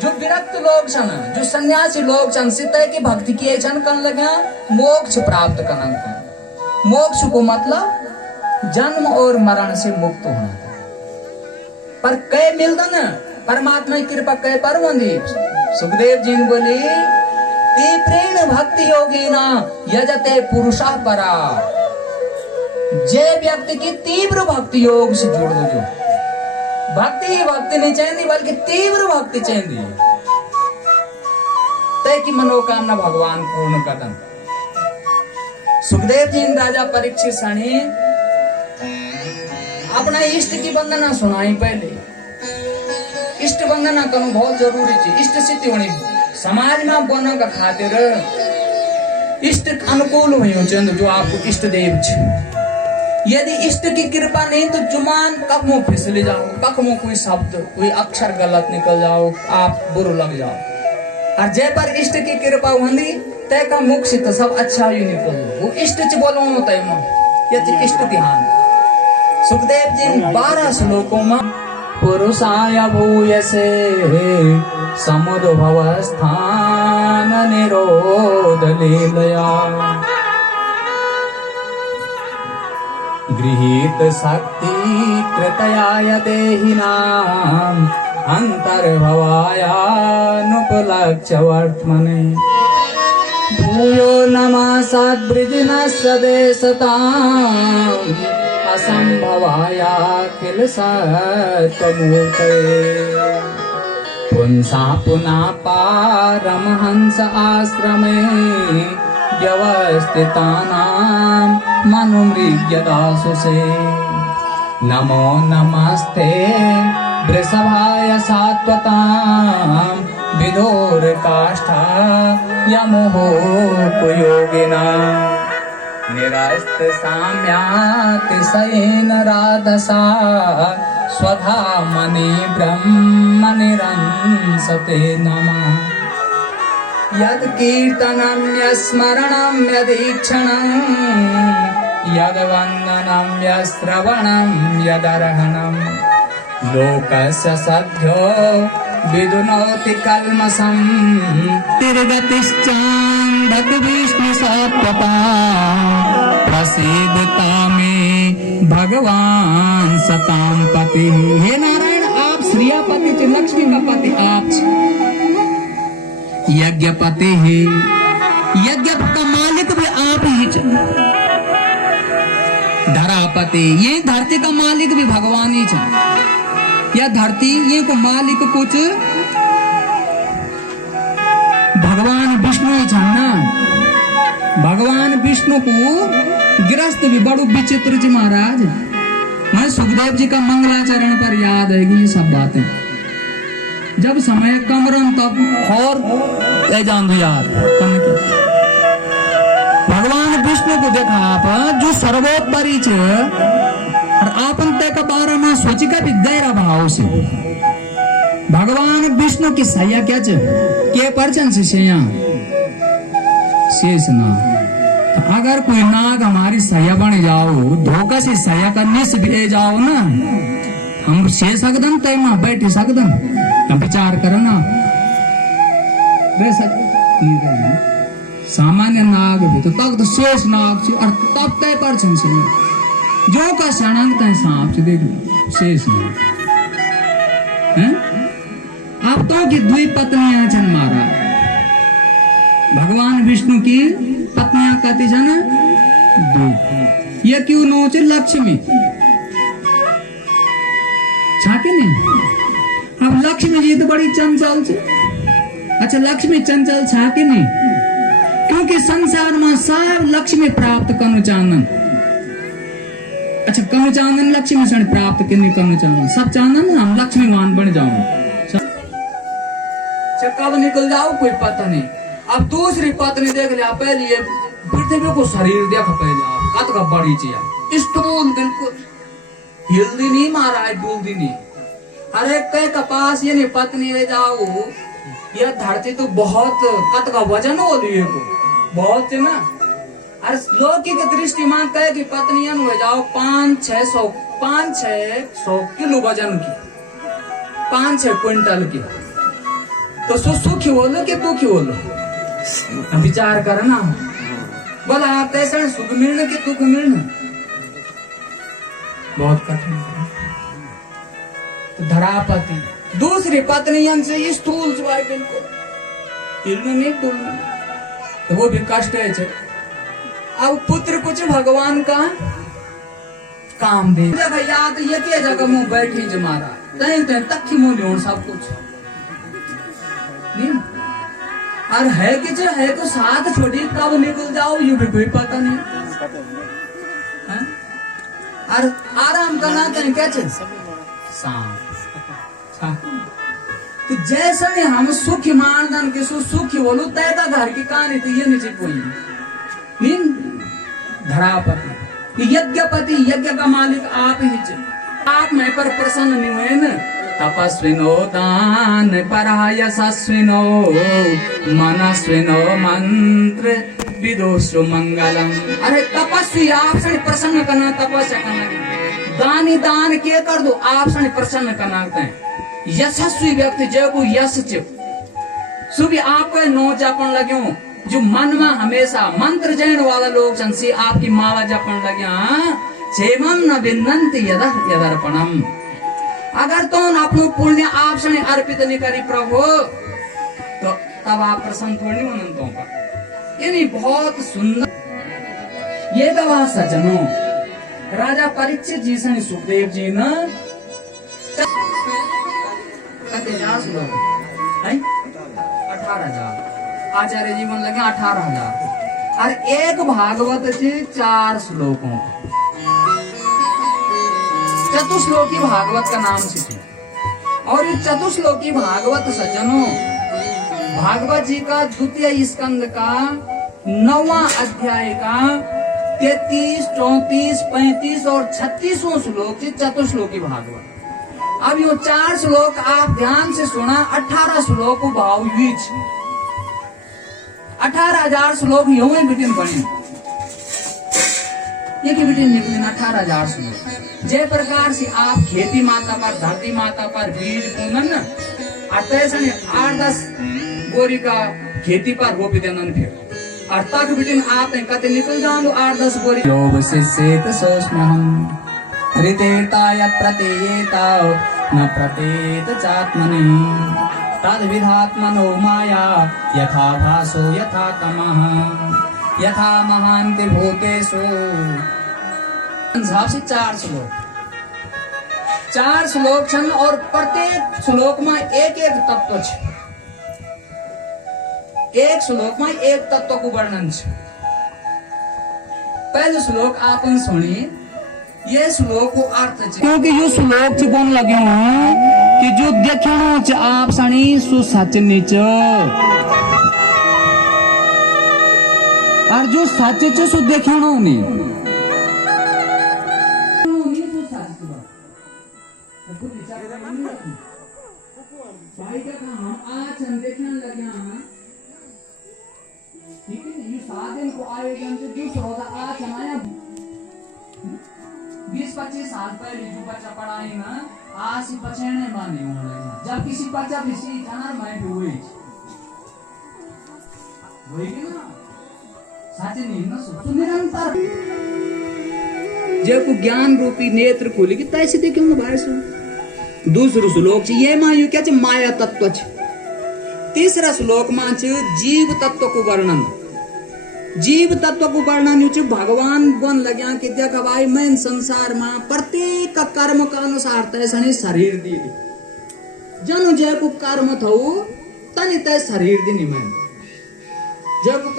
जो विरक्त लोग छन, जो सन्यासी लोग छन, सीता की भक्ति किए छन कन लग्या मोक्ष प्राप्त करना। मोक्ष को मतलब जन्म और मरण से मुक्त होना। पर कई मिलता न परमात्मा की कृपा कई पर बंदी। सुखदेव जी ने बोली तीव्र भक्ति योगी ना यजते पुरुषा परा। जे व्यक्ति की तीव्र भक्ति योग से जोड़ दो, जो भक्ति ही भक्ति नहीं चाहिए बल्कि तीव्र भक्ति चाहिए, तय की मनोकामना भगवान पूर्ण कदम। सुखदेव जी राजा परीक्षित सानी अपना इष्ट की वंदना सुनाई। पहले इष्ट वंदना करना बहुत जरूरी है। इष्ट सिद्धि होनी समाज में बना का खातिर इष्ट अनुकूल हुई जो आपको इष्ट देव छे। यदि इष्ट की कृपा नहीं तो जुमान कखमो फिसले जाओ, कखमो कोई शब्द कोई अक्षर गलत निकल जाओ, आप बुरो लग जाओ। और जय पर इष्ट की कृपा होंगी तय का मुख से तो सब अच्छा ही निकल। वो इष्ट च बोलो तय ये इष्ट ध्यान। सुखदेव जी 12 श्लोकों में पुरुषाय भूयसे समुद्भव स्थान निरोध लीलया गृहीत शक्ति कृतयाय देहिनाम अंतर्भवायानुपलक्ष्य वर्त्मने भूयो नमः सदेशताम् असंभवायाखिल सत्त्वमूर्तये पुंसा पुनः पारमहंस आश्रमे व्यवस्थितानां मनुमृग्यदासुषे नमो नमस्ते वृषभाय सात्वतां विदुरकाष्ठा यमुहोपयोगिनां निरस्त साम्यातिशयेन राधसा स्वधा मनि ब्रह्म निरंसते नमः यद कीर्तनं यस्मरणं यदीक्षणं यद वन्दनं यश्रवणं यदर्हणं लोकस्य सद्यो विदुनोति कल्मषं तिर्गतिश्चान्धक विष्णु सत्त्वता प्रसीदता में भगवान सतां पति। हे नारायण आप श्रियापति च लक्ष्मी का पति आप यज्ञपति है, यज्ञ का मालिक भी आप ही। धरापति ये धरती का मालिक भी भगवान ही है। या धरती ये को मालिक कुछ भगवान विष्णु ही है ना। भगवान विष्णु को गृहस्थ भी बड़ो विचित्र जी महाराज। मैं सुखदेव जी का मंगलाचरण पर याद है ये सब बातें। जब समय कमरन तब और जान दो यार भगवान विष्णु को देखा आप जो सर्वोपरि और आपन तय का बारे में सोची का भी गहरा भाव से भगवान विष्णु की सैया क्या के परचन से शेष ना। अगर कोई नाग हमारी सैया बन जाओ धोखा से सैया करने से भी जाओ ना हम से सकदन तय मां बैठे सकदन विचार करना। सामान्य नाग भी तो तब तो शेष नाग से और तब तय परचन से जो का सणांग तय सांप से देख लो शेष नाग हैं। आप तो की दुई पत्नियां छन महाराज। भगवान विष्णु की पत्नियां कहती छन दो। ये क्यों नोच लक्ष्मी छाके नहीं। अब लक्ष्मी जी तो बड़ी चंचल छे। अच्छा लक्ष्मी चंचल छाके नहीं क्योंकि संसार में सब लक्ष्मी प्राप्त करना चाहन। अच्छा करना चाहन लक्ष्मी से प्राप्त करने करना चाहन सब चाहन हम लक्ष्मीवान बन जाऊं। कब निकल जाओ कोई पता नहीं। अब दूसरी पत्नी देख लिया पहले ये पृथ्वी को शरीर देखा पहले आप कत का बड़ी चीज स्थूल बिल्कुल हिलदी नहीं महाराज डूबदी नहीं। अरे कई कपास ये नहीं पत्नी ले जाओ ये धरती तो बहुत कत का वजन हो लिए को बहुत है ना। अरे लौकिक दृष्टि में कहे कि पत्नियां हो जाओ 500-600 किलो वजन की 5-6 क्विंटल की। तो सो सुखी बोलो कि दुखी बोलो, विचार करना। बोला तैसा सुख मिलना कि दुख मिलना बहुत कठिन है। तो धरापति दूसरी पत्नी से स्थूल बिल्कुल हिलना नहीं डुलना, तो वो भी कष्ट है। अब पुत्र कुछ भगवान का काम दे भैया, तो ये के जगह मुंह बैठी जमारा तय तक ही मुंह सब कुछ नहीं। और है कि जो है को साथ छोड़ी कब निकल जाओ ये भी कोई पता नहीं है? और आराम करना कहीं क्या चीज तो जैसा ही हम सुखी मानदन के सुखी बोलू तैदा घर की कहानी तो ये नीचे कोई धरापति यज्ञपति यज्ञ का मालिक आप ही आप मैं पर प्रसन्न नहीं हुए न। तपस्विनो दान परायशस्विनो मनस्विनो मंत्र विदुषु मंगलम। अरे तपस्वी आप से प्रसन्न करना, तपस्या करना, दानी दान के कर दो आप से प्रसन्न करना। यशस्वी व्यक्ति जो को यश सुबह आपको नो जपन लगे जो मन में हमेशा मंत्र जैन वाला लोग से आपकी माला जपन लगे क्षेमम न विनंति यदर्पणम। अगर तो अपनो पुण्य आप से अर्पित नहीं करी प्रभु तो तब आप प्रसन्न थोड़ी अनंतों का। यानी बहुत सुंदर ये गवाह सज्जनों राजा परीक्षित जी से सुखदेव जी न 18,000 आचार्य जीवन लगे 18,000 और एक भागवत से 4 श्लोकों चतुश्लोकी भागवत का नाम से थी। और ये चतुश्लोकी भागवत सज्जनों भागवत जी का द्वितीय स्कंद का 9वां अध्याय का 33, 34, 35 और 36वां श्लोक से चतुश्लोकी भागवत। अब यो 4 श्लोक आप ध्यान से सुना, 18 श्लोक भाव बीच 18,000 श्लोक यूं ही बिटिन बने ये की बिटिन निकले 18,000 श्लोक। जय प्रकार से आप खेती माता पर धरती माता पर बीज पूनन अतैसे 8-10 गोरी का खेती पर वो भी देना फिर और तक बिटिन आप कते निकल जाओ 8-10 गोरी योग से सेत सोस्म्यहम् हृदेता यत् प्रतीयेता न प्रतीत चात्मनि तद विधात्मनो माया यथा भासो यथा तमः यथा महान्ति भूतेषु। से 4 श्लोक 4 श्लोक छन और प्रत्येक श्लोक में एक एक तत्व छ। एक श्लोक में एक तत्व को वर्णन छ। पहले श्लोक आपन सुनिए ये श्लोक को अर्थ छ क्योंकि यो श्लोक छ बोल लगे कि जो देखणो छ आप सणी सु सच निच और जो सच छ सु देखणो नहीं भाई का हम आज हम देखने लगे ठीक है। ये 7 दिन को आयोजन से जो श्रोता आज हमारे 20-25 साल पहले जो बच्चा पढ़ाई ना आज ही बचने माने होने लगे जब किसी बच्चा किसी खाना में हुए वही ना साचे नहीं ना तो निरंतर जब को ज्ञान रूपी नेत्र खोलेगी तैसे देखेंगे बाहर से। दूसरो श्लोक ये मायु क्या माया तत्व छ। तीसरा श्लोक में जीव तत्व को वर्णन। जीव तत्व को वर्णन भगवान बन लग्या कि देख भाई मैं संसार में प्रत्येक कर्म का अनुसार तैसे शरीर दी जनु जय को कर्म थो तनि तय शरीर दी मैं जब